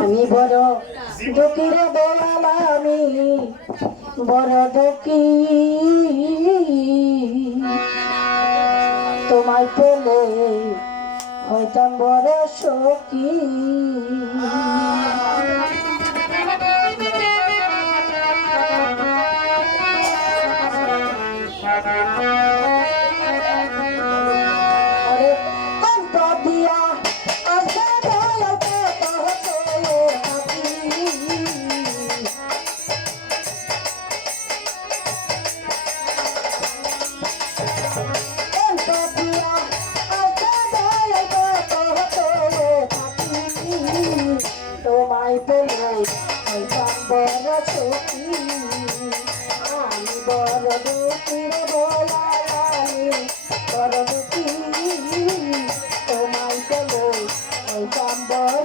আমি বড় দকির বলাম আমি বড় দুঃখী তোমায় পেলে হয়তো বড় সখী। তোমায় চলো সম্বর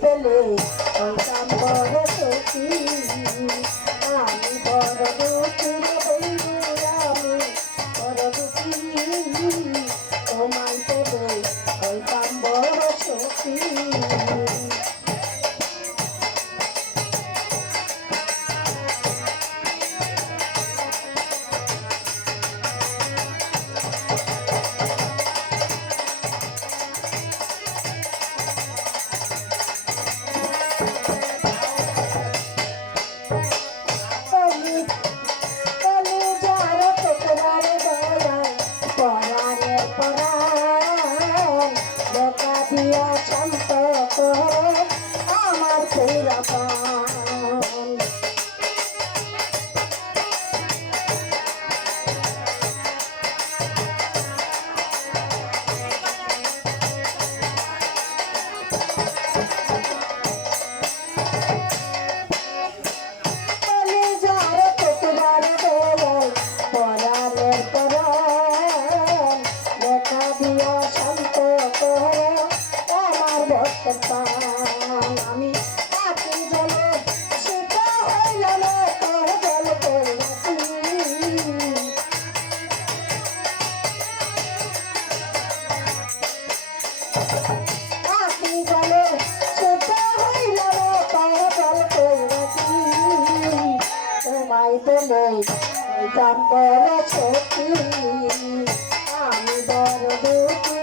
পেলে সন্তান বড় সখী। আমি বড় দুঃখী বন্ধু আমি বড় তোমায় পেলে সন্তান বড় সখী। দিলাম বলা সত্যি আমি বড় দুঃখী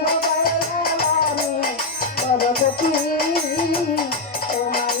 আমি বড় দুঃখী তোমার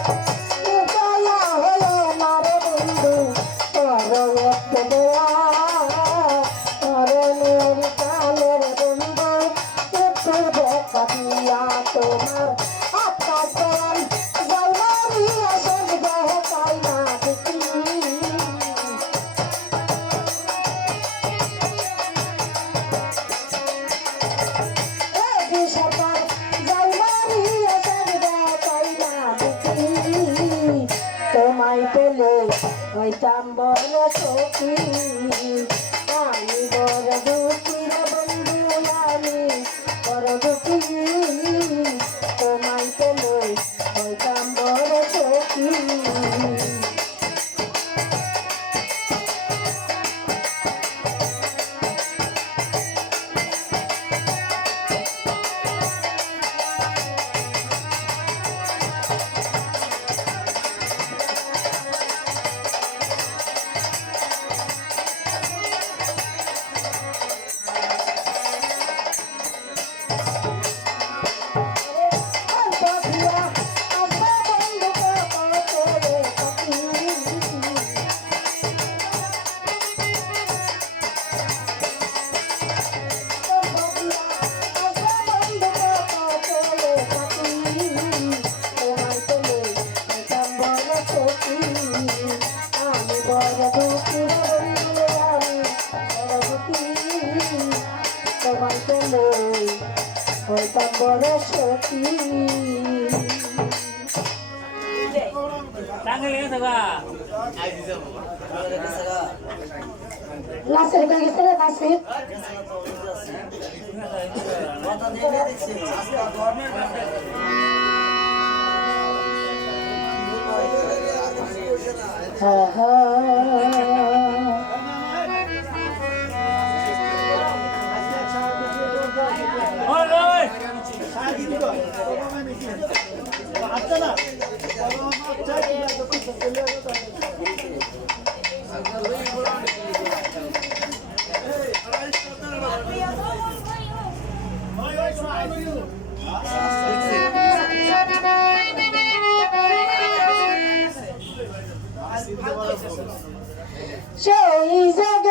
হইতাম বড় সখী আমি বড় দুঃখী বন্ধু আমি বড় দুঃখী। তোমায় পেতাম বড় সতী লাশের কই গেছে রে কাছে মাথা দিয়ে দিচ্ছে আজকে government Ha ha Show me something.